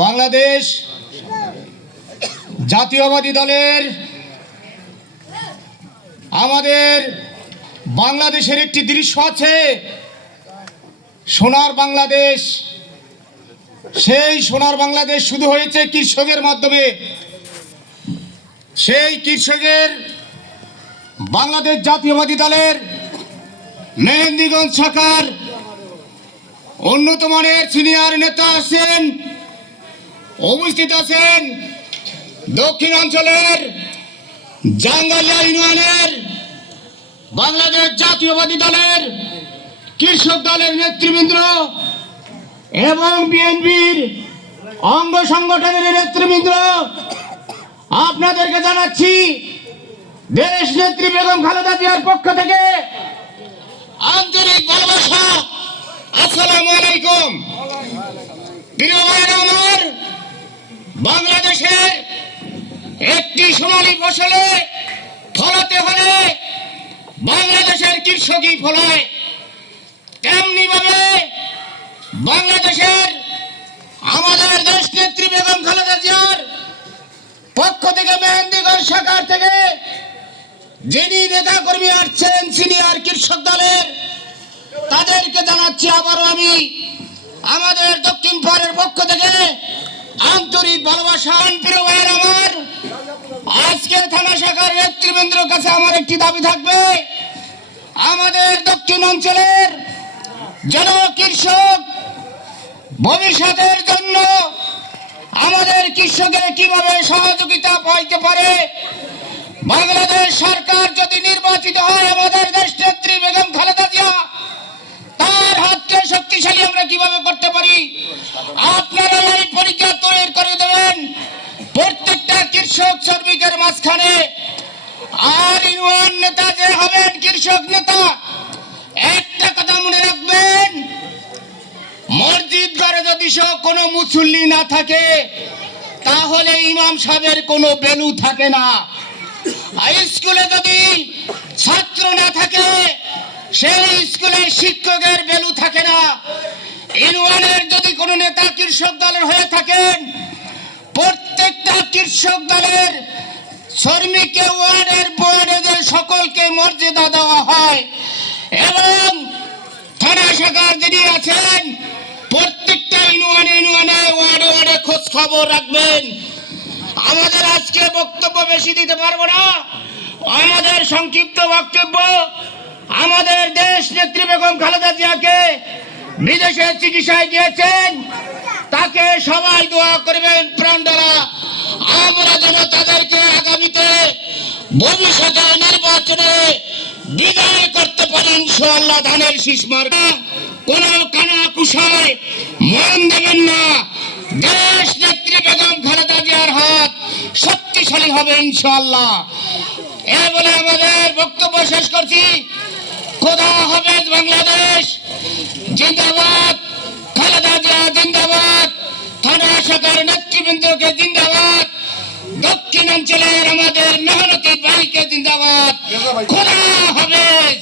বাংলাদেশ জাতীয়বাদী দলের আমাদের বাংলাদেশের একটি দৃশ্য আছে, সোনার বাংলাদেশ। সেই সোনার বাংলাদেশ শুধু হয়েছে কৃষকের মাধ্যমে। সেই কৃষকের বাংলাদেশ জাতীয়বাদী দলের মেহেন্দিগঞ্জ শাখার উন্নত মানের সিনিয়র নেতা আছেন, উপস্থিত আছেন দক্ষিণাঞ্চলের জাঙ্গালিয়া ইউনিয়নের বাংলাদেশ জাতীয়বাদী দলের কৃষক দলের নেতৃবৃন্দ এবং বিএনপির অঙ্গ সংগঠনের নেতৃবৃন্দ। আপনাদেরকে জানাচ্ছি দেশ নেত্রী বেগম খালেদা জিয়ার পক্ষ থেকে আন্তরিক ভালোবাসা। আসসালামু আলাইকুম। প্রিয় ভাইরা আমার, বাংলাদেশের একটি সোনালী ফসলে ফলাতে হলে বাংলাদেশের কৃষকই ফলায়। তেমনি ভাবে বাংলাদেশের আমাদের দেশ নেত্রী বেগম খালেদা জিয়ার পক্ষ থেকে মেহেন্দিগঞ্জ শাখার থেকে যিনি নেতা কর্মী আসছেন সিনিয়র কৃষক দলের, তাদেরকে জানাচ্ছি আবারও আমি আমাদের দক্ষিণ পাড়ের পক্ষ থেকে আন্তরিক ভালোবাসা। প্রিয় ভাইয়ের আমার, আজকে থানা শাখার নেতৃবৃন্দের কাছে আমার একটি দাবি থাকবে, আমাদের দক্ষিণ অঞ্চলের যেন কৃষক ভবিষ্যতের জন্য আমাদের কৃষকের কিভাবে সহযোগিতা পাইতে পারে। বাংলাদেশ সরকার যদি নির্বাচিত হয় আমাদের দেশ নেত্রী বেগম খালেদা জিয়া, তার হাতকে শক্তিশালী আমরা কিভাবে করতে পারি, আপনারা এই পরীক্ষা তৈরি করে দেবেন প্রত্যেকটা কৃষক শ্রমিকের মাঝখানে। আর ইউনিয়ন নেতা যে হবেন কৃষক নেতা, একটা কথা মনে রাখবেন, মসজিদ ঘরে যদি কোনো মুসল্লি না থাকে তাহলে ইমাম সাহেবের কোনো ভ্যালু থাকে না। স্কুলে যদি ছাত্র না থাকে সেই স্কুলে শিক্ষকের ভ্যালু থাকে না। ইউনিয়নের যদি কোনো নেতা কৃষক দলের হয়ে থাকেন, প্রত্যেকটা কৃষক দলের শ্রমিককে ওয়ার্ডে সকলকে মর্যাদা দেওয়া হয়। এবং থানা শাখার যিনি আছেন প্রত্যেকটা ইউনিয়নে ওয়ার্ডে খোঁজ খবর রাখবেন। আমাদের আজকে বক্তব্য বেশি দিতে পারবো না, আমাদের সংক্ষিপ্ত বক্তব্য, আমাদের দেশ নেত্রী বেগম খালেদা জিয়াকে বিদেশে চিকিৎসায় দিয়েছেন, তাকে সবাই দোয়া করবেন প্রাণ দ্বারা। আমরা যেন তাদেরকে আগামীতে ভবিষ্যতে নির্বাচনে বিদায় করতে পারি ইনশাআল্লাহ। ধানের শীষ মার্কা কোন কানা কুশায় মন দেবেন না। দেশ নেত্রী বেগম খালেদা জিয়ার হাত শক্তিশালী হবে ইনশাআল্লাহ। এ বলে আমাদের বক্তব্য শেষ করছি। খোদা হাফেজ। বাংলাদেশ জিন্দাবাদ, খালেদা জিয়া জিন্দাবাদ, থানা শাখার নেতৃবৃন্দকে জিন্দাবাদ, দক্ষিণাঞ্চলের আমাদের মেহনতি ভাইকে জিন্দাবাদ। খোদা হাফেজ।